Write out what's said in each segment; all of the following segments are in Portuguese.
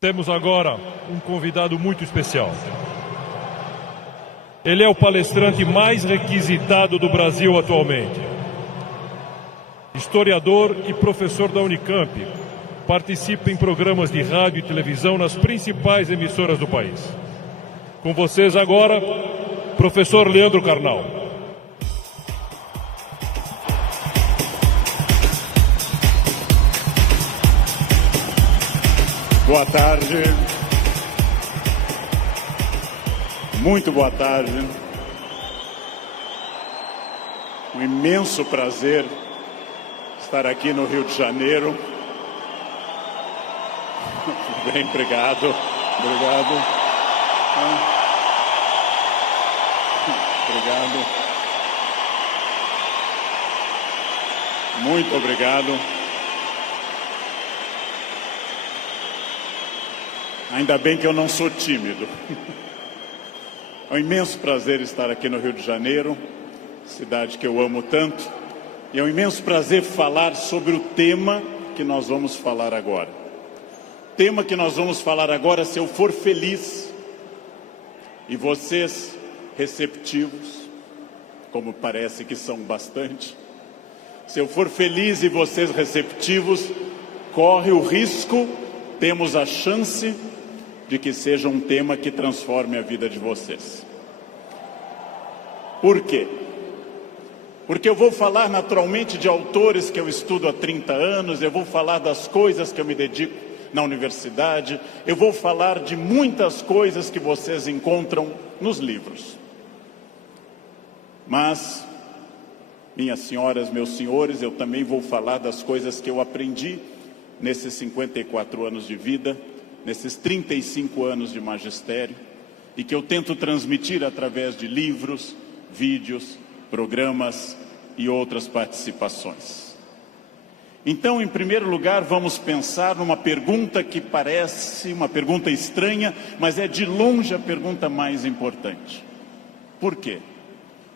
Temos agora um convidado muito especial. Ele é o palestrante mais requisitado do Brasil atualmente. Historiador e professor da Unicamp. Participa em programas de rádio e televisão nas principais emissoras do país. Com vocês agora, professor Leandro Carnal. Boa tarde. Muito boa tarde. Um imenso prazer estar aqui no Rio de Janeiro. Bem, obrigado. Obrigado. Obrigado. Muito obrigado. Ainda bem que eu não sou tímido. É um imenso prazer estar aqui no Rio de Janeiro, cidade que eu amo tanto. E é um imenso prazer falar sobre o tema que nós vamos falar agora. O tema que nós vamos falar agora, se eu for feliz, e vocês receptivos, como parece que são bastante, se eu for feliz e vocês receptivos, corre o risco, temos a chance de que seja um tema que transforme a vida de vocês. Por quê? Porque eu vou falar naturalmente de autores que eu estudo há 30 anos, eu vou falar das coisas que eu me dedico na universidade, eu vou falar de muitas coisas que vocês encontram nos livros. Mas, minhas senhoras, meus senhores, eu também vou falar das coisas que eu aprendi nesses 54 anos de vida, nesses 35 anos de magistério, e que eu tento transmitir através de livros, vídeos, programas e outras participações. Então, em primeiro lugar, vamos pensar numa pergunta que parece uma pergunta estranha, mas é de longe a pergunta mais importante. Por quê?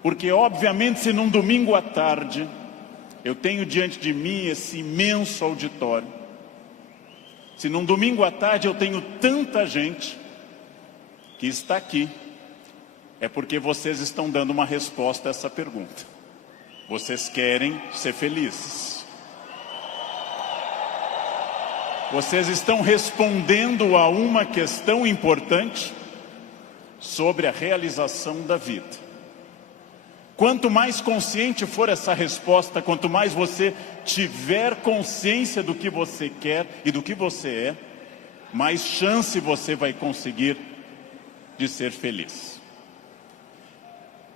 Porque, obviamente, se num domingo à tarde eu tenho diante de mim esse imenso auditório, se num domingo à tarde eu tenho tanta gente que está aqui, é porque vocês estão dando uma resposta a essa pergunta. Vocês querem ser felizes. Vocês estão respondendo a uma questão importante sobre a realização da vida. Quanto mais consciente for essa resposta, quanto mais você tiver consciência do que você quer e do que você é, mais chance você vai conseguir de ser feliz.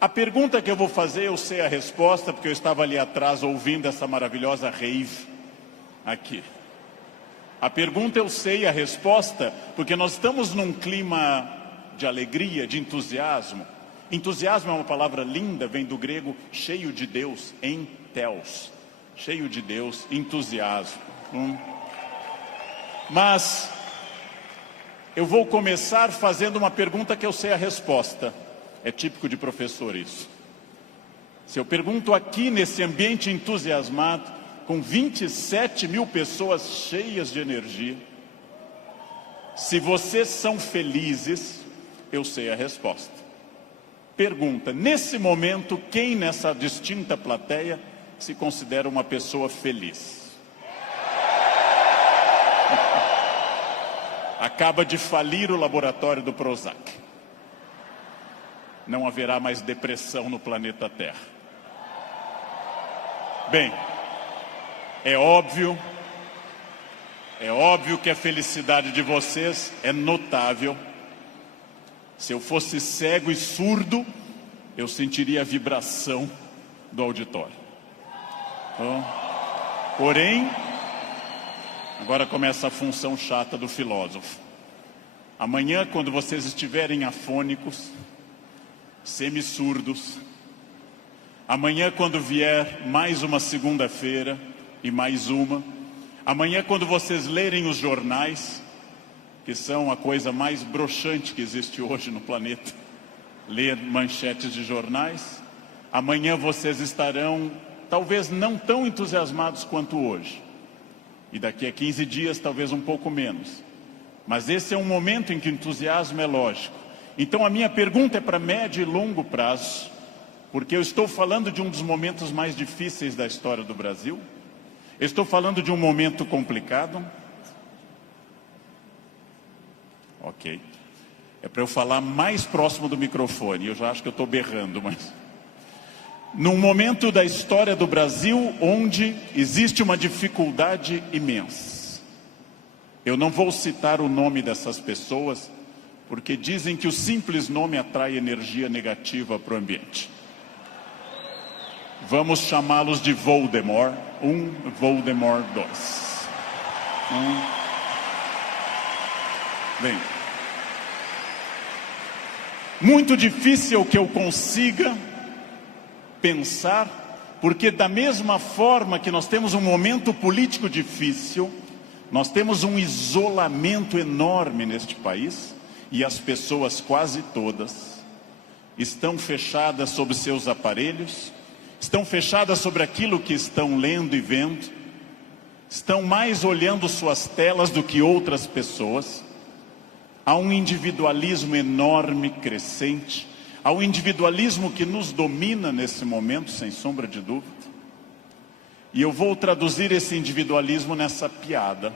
A pergunta que eu vou fazer, eu sei a resposta, porque eu estava ali atrás ouvindo essa maravilhosa rave aqui. A pergunta eu sei a resposta, porque nós estamos num clima de alegria, de entusiasmo. Entusiasmo é uma palavra linda, vem do grego cheio de Deus, entheos. Cheio de Deus, entusiasmo. Mas eu vou começar fazendo uma pergunta que eu sei a resposta. É típico de professor isso. Se eu pergunto aqui nesse ambiente entusiasmado, com 27 mil pessoas cheias de energia, se vocês são felizes, eu sei a resposta. Pergunta, nesse momento, quem nessa distinta plateia se considera uma pessoa feliz? Acaba de falir o laboratório do Prozac. Não haverá mais depressão no planeta Terra. Bem, é óbvio que a felicidade de vocês é notável. Se eu fosse cego e surdo, eu sentiria a vibração do auditório. Porém, agora começa a função chata do filósofo. Amanhã, quando vocês estiverem afônicos, semissurdos, amanhã, quando vier mais uma segunda-feira e mais uma, amanhã, quando vocês lerem os jornais, que são a coisa mais broxante que existe hoje no planeta, ler manchetes de jornais, amanhã vocês estarão talvez não tão entusiasmados quanto hoje. E daqui a 15 dias, talvez um pouco menos. Mas esse é um momento em que o entusiasmo é lógico. Então a minha pergunta é para médio e longo prazo, porque eu estou falando de um dos momentos mais difíceis da história do Brasil. Eu estou falando de um momento complicado. Ok. É para eu falar mais próximo do microfone. Eu já acho que eu estou berrando, mas... Num momento da história do Brasil onde existe uma dificuldade imensa. Eu não vou citar o nome dessas pessoas, porque dizem que o simples nome atrai energia negativa para o ambiente. Vamos chamá-los de Voldemort 1, Voldemort 2. Bem, muito difícil que eu consiga pensar, porque da mesma forma que nós temos um momento político difícil, nós temos um isolamento enorme neste país, e as pessoas quase todas estão fechadas sobre seus aparelhos, estão fechadas sobre aquilo que estão lendo e vendo, estão mais olhando suas telas do que outras pessoas. Há um individualismo enorme, crescente, há um individualismo que nos domina nesse momento, sem sombra de dúvida. E eu vou traduzir esse individualismo nessa piada.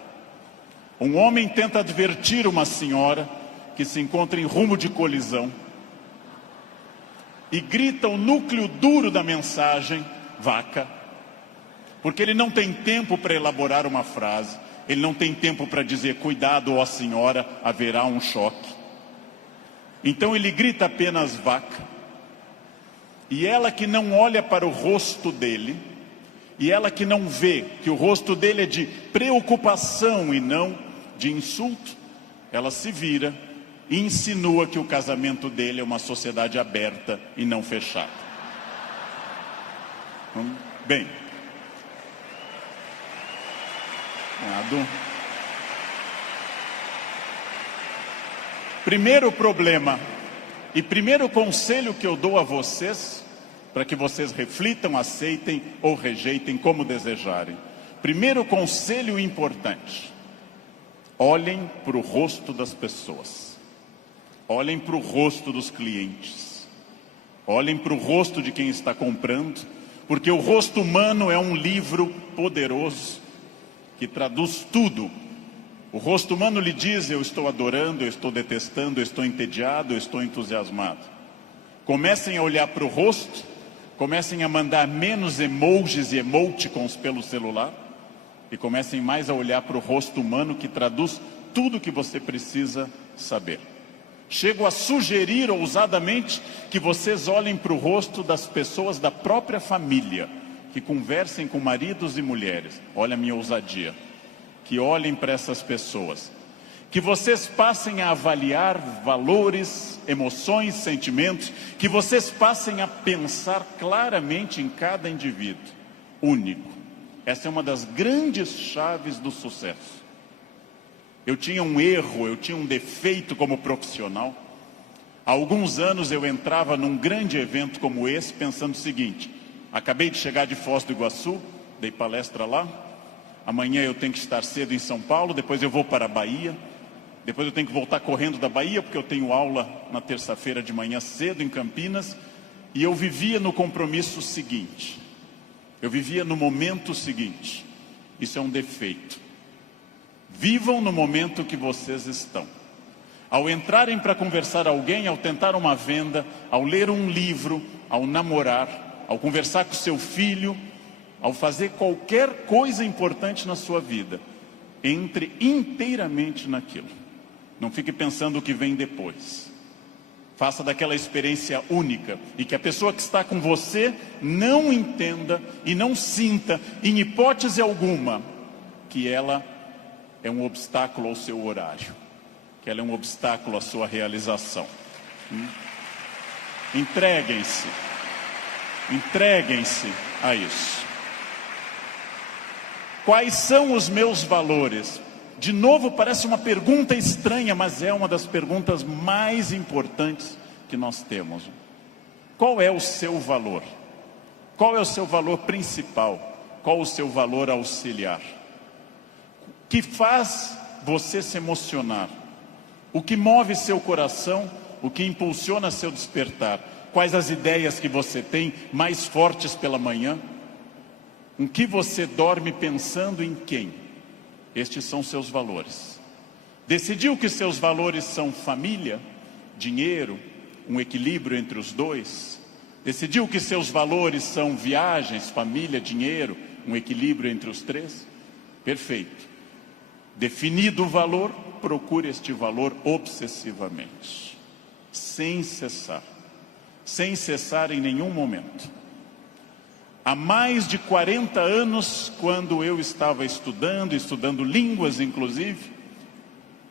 Um homem tenta advertir uma senhora que se encontra em rumo de colisão e grita o núcleo duro da mensagem, vaca, porque ele não tem tempo para elaborar uma frase, ele não tem tempo para dizer, cuidado, ó senhora, haverá um choque. Então ele grita apenas vaca, e ela que não olha para o rosto dele, e ela que não vê que o rosto dele é de preocupação e não de insulto, ela se vira e insinua que o casamento dele é uma sociedade aberta e não fechada. Bem, primeiro problema e primeiro conselho que eu dou a vocês, para que vocês reflitam, aceitem ou rejeitem como desejarem. Primeiro conselho importante: olhem para o rosto das pessoas. Olhem para o rosto dos clientes. Olhem para o rosto de quem está comprando, porque o rosto humano é um livro poderoso que traduz tudo. O rosto humano lhe diz, eu estou adorando, eu estou detestando, eu estou entediado, eu estou entusiasmado. Comecem a olhar para o rosto, comecem a mandar menos emojis e emoticons pelo celular e comecem mais a olhar para o rosto humano que traduz tudo o que você precisa saber. Chego a sugerir ousadamente que vocês olhem para o rosto das pessoas da própria família, que conversem com maridos e mulheres. Olha a minha ousadia. Que olhem para essas pessoas. Que vocês passem a avaliar valores, emoções, sentimentos. Que vocês passem a pensar claramente em cada indivíduo único. Essa é uma das grandes chaves do sucesso. Eu tinha um erro, eu tinha um defeito como profissional. Há alguns anos eu entrava num grande evento como esse pensando o seguinte: acabei de chegar de Foz do Iguaçu, dei palestra lá, amanhã eu tenho que estar cedo em São Paulo, depois eu vou para a Bahia, depois eu tenho que voltar correndo da Bahia porque eu tenho aula na terça-feira de manhã cedo em Campinas. E eu vivia no compromisso seguinte, eu vivia no momento seguinte. Isso é um defeito. Vivam no momento que vocês estão. Ao entrarem para conversar com alguém, ao tentar uma venda, ao ler um livro, ao namorar, ao conversar com seu filho, ao fazer qualquer coisa importante na sua vida, entre inteiramente naquilo. Não fique pensando o que vem depois. Faça daquela experiência única e que a pessoa que está com você não entenda e não sinta, em hipótese alguma, que ela é um obstáculo ao seu horário, que ela é um obstáculo à sua realização. Entreguem-se a isso. Quais são os meus valores? De novo, parece uma pergunta estranha, mas é uma das perguntas mais importantes que nós temos. Qual é o seu valor? Qual é o seu valor principal? Qual o seu valor auxiliar? Que faz você se emocionar? O que move seu coração, o que impulsiona seu despertar? Quais as ideias que você tem mais fortes pela manhã? Em que você dorme pensando em quem? Estes são seus valores. Decidiu que seus valores são família, dinheiro, um equilíbrio entre os dois? Decidiu que seus valores são viagens, família, dinheiro, um equilíbrio entre os três? Perfeito. Definido o valor, procure este valor obsessivamente, sem cessar em nenhum momento. Há mais de 40 anos, quando eu estava estudando línguas inclusive,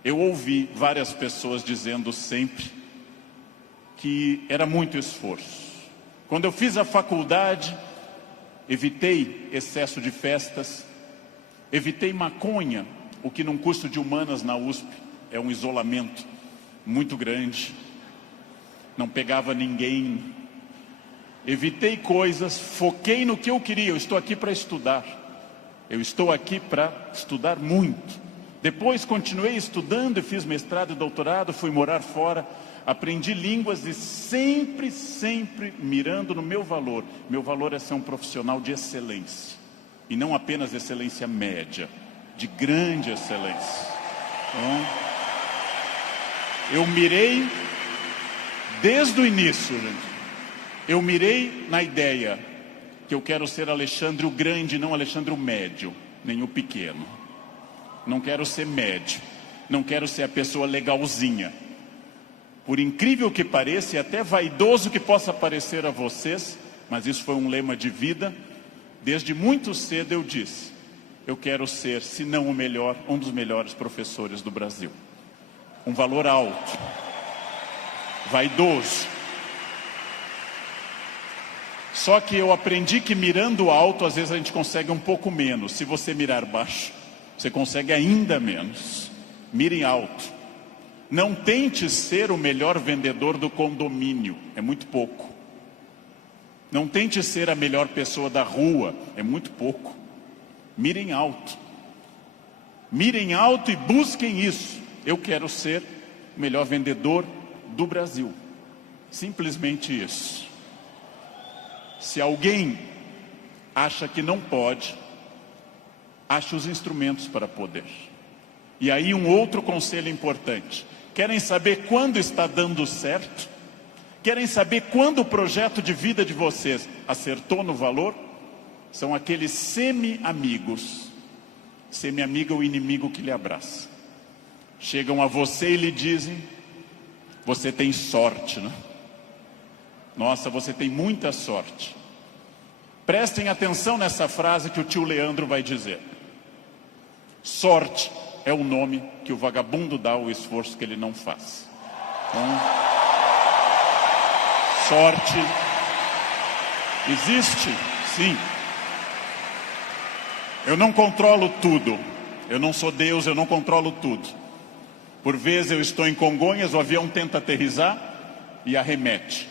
eu ouvi várias pessoas dizendo sempre que era muito esforço. Quando eu fiz a faculdade, evitei excesso de festas, evitei maconha, o que num curso de humanas na USP é um isolamento muito grande. Não pegava ninguém. Evitei coisas, foquei no que eu queria. Eu estou aqui para estudar. Eu estou aqui para estudar muito. Depois continuei estudando e fiz mestrado e doutorado, fui morar fora. Aprendi línguas e sempre mirando no meu valor. Meu valor é ser um profissional de excelência. E não apenas excelência média, de grande excelência. Então, eu mirei desde o início, gente. Eu mirei na ideia que eu quero ser Alexandre o Grande, não Alexandre o Médio, nem o Pequeno. Não quero ser médio, não quero ser a pessoa legalzinha. Por incrível que pareça, e até vaidoso que possa parecer a vocês, mas isso foi um lema de vida. Desde muito cedo eu disse, eu quero ser, se não o melhor, um dos melhores professores do Brasil. Um valor alto, vaidoso. Só que eu aprendi que mirando alto, às vezes a gente consegue um pouco menos. Se você mirar baixo, você consegue ainda menos. Mire alto. Não tente ser o melhor vendedor do condomínio, é muito pouco. Não tente ser a melhor pessoa da rua, é muito pouco. Mirem alto. Mirem alto e busquem isso. Eu quero ser o melhor vendedor do Brasil. Simplesmente isso. Se alguém acha que não pode, ache os instrumentos para poder. E aí um outro conselho importante. Querem saber quando está dando certo? Querem saber quando o projeto de vida de vocês acertou no valor? São aqueles semi-amigos. Semi-amigo é o inimigo que lhe abraça. Chegam a você e lhe dizem, você tem sorte, né? Nossa, você tem muita sorte. Prestem atenção nessa frase que o tio Leandro vai dizer. Sorte é o nome que o vagabundo dá ao esforço que ele não faz. Então, sorte existe, sim. Eu não controlo tudo. Eu não sou Deus, eu não controlo tudo. Por vezes eu estou em Congonhas, o avião tenta aterrissar e arremete.